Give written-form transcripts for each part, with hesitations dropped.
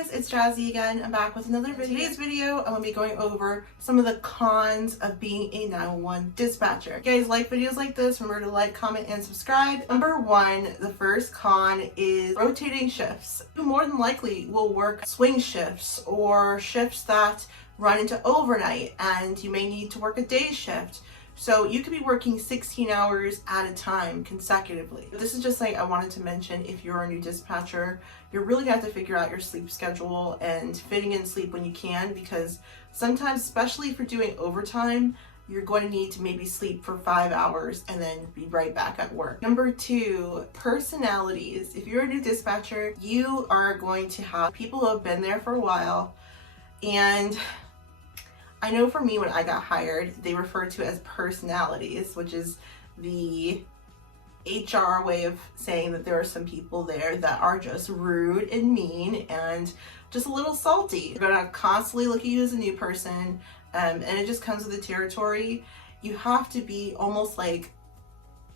guys, it's Jazzy again. I'm back with another video. Today's video, I'm going to be going over some of the cons of being a 911 dispatcher. If you guys like videos like this, remember to like, comment, and subscribe. Number one, the first con is rotating shifts. You more than likely will work swing shifts or shifts that run into overnight, and you may need to work a day shift. So you could be working 16 hours at a time consecutively. This is just like I wanted to mention, if you're a new dispatcher, you're really gonna have to figure out your sleep schedule and fitting in sleep when you can, because sometimes, especially if you're doing overtime, you're going to need to maybe sleep for 5 hours and then be right back at work. Number two, personalities. If you're a new dispatcher, you are going to have people who have been there for a while, and I know for me, when I got hired, they referred to it as personalities, which is the HR way of saying that there are some people there that are just rude and mean and just a little salty. They're gonna constantly look at you as a new person, and it just comes with the territory. You have to be almost like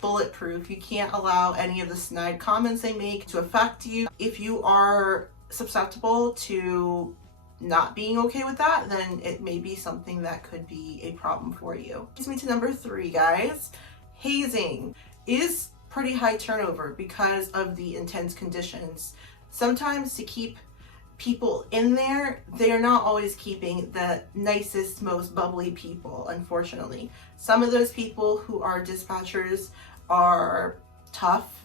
bulletproof. You can't allow any of the snide comments they make to affect you. If you are susceptible to not being okay with that, then it may be something that could be a problem for you. Brings me to number three, guys. Hazing is pretty high turnover because of the intense conditions. Sometimes to keep people in there, they are not always keeping the nicest, most bubbly people, unfortunately. Some of those people who are dispatchers are tough,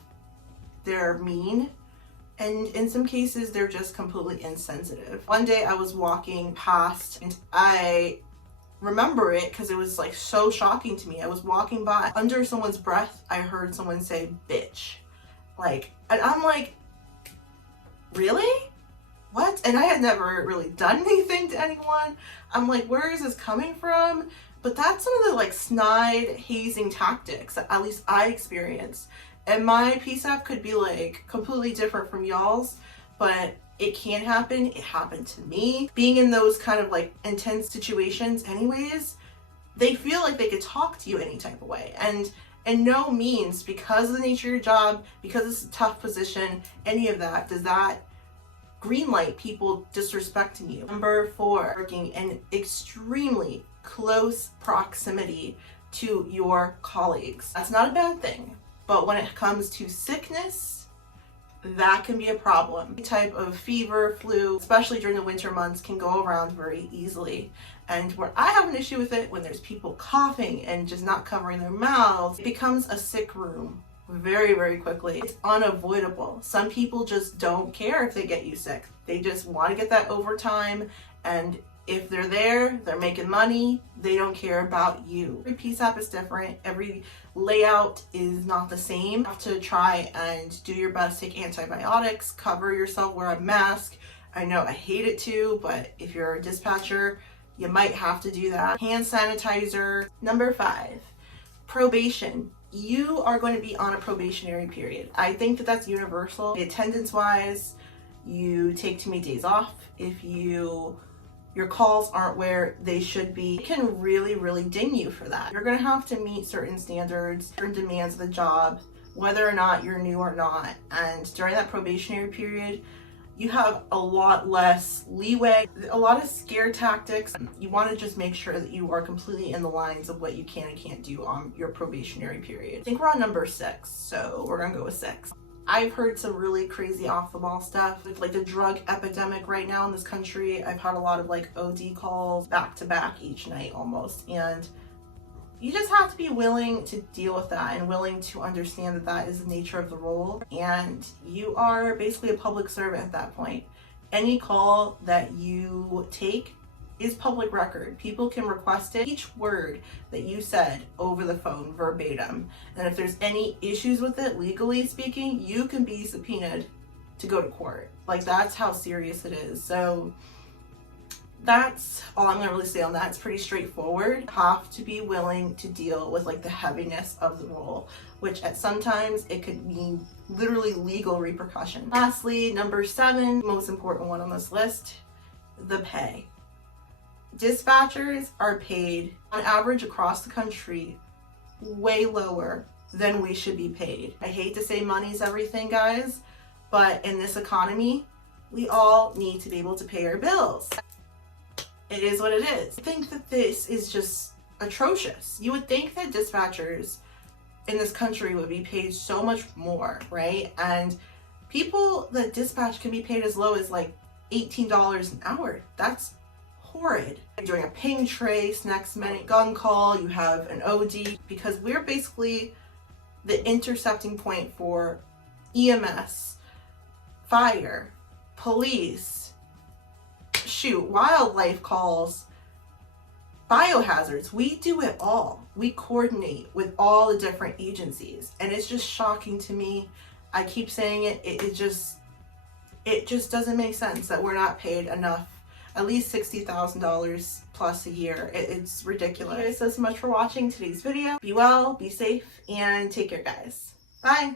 they're mean, and in some cases, they're just completely insensitive. One day I was walking past, and I remember it because it was like so shocking to me. I was walking by, under someone's breath, I heard someone say, bitch. Like, and I'm like, really? What? And I had never really done anything to anyone. I'm like, where is this coming from? But that's some of the like snide hazing tactics that at least I experienced. And my PSAP could be like completely different from y'all's, but it can happen. It happened to me. Being in those kind of like intense situations anyways, they feel like they could talk to you any type of way. And no means, because of the nature of your job, because it's a tough position, any of that, does that greenlight people disrespecting you. Number four, working in extremely close proximity to your colleagues. That's not a bad thing. But when it comes to sickness, that can be a problem. Any type of fever, flu, especially during the winter months, can go around very easily. And where I have an issue with it, when there's people coughing and just not covering their mouths, it becomes a sick room very, very quickly. It's unavoidable. Some people just don't care if they get you sick. They just want to get that overtime, and if they're there, they're making money, they don't care about you. Every PSAP is different. Every layout is not the same. You have to try and do your best, take antibiotics, cover yourself, wear a mask. I know I hate it too, but if you're a dispatcher, you might have to do that. Hand sanitizer. Number five, probation. You are going to be on a probationary period. I think that that's universal. Attendance-wise, you take too many days off. If your calls aren't where they should be, it can really, really ding you for that. You're gonna have to meet certain standards, certain demands of the job, whether or not you're new or not. And during that probationary period, you have a lot less leeway, a lot of scare tactics. You wanna just make sure that you are completely in the lines of what you can and can't do on your probationary period. I think we're on number six, so we're gonna go with six. I've heard some really crazy off-the-wall stuff, like the drug epidemic right now in this country. I've had a lot of like OD calls back to back each night almost, and you just have to be willing to deal with that and willing to understand that that is the nature of the role, and you are basically a public servant at that point. Any call that you take is public record. People can request it, each word that you said over the phone verbatim. And if there's any issues with it, legally speaking, you can be subpoenaed to go to court. Like, that's how serious it is. So that's all I'm gonna really say on that. It's pretty straightforward. You have to be willing to deal with like the heaviness of the role, which at sometimes it could mean literally legal repercussions. Lastly, number seven, most important one on this list, the pay. Dispatchers are paid on average across the country way lower than we should be paid. I hate to say money's everything, guys, but in this economy, We all need to be able to pay our bills. It is what it is. I think that this is just atrocious. You would think that dispatchers in this country would be paid so much more, right? And people that dispatch can be paid as low as like $18 an hour. That's horrid. During a ping trace, next minute gun call, you have an OD, because we're basically the intercepting point for EMS, fire, police, wildlife calls, biohazards. We do it all. We coordinate with all the different agencies, and it's just shocking to me. I keep saying it. It just doesn't make sense that we're not paid enough. At least $60,000 plus a year. It's ridiculous. Thank you guys so much for watching today's video. Be well, be safe, and take care, guys. Bye.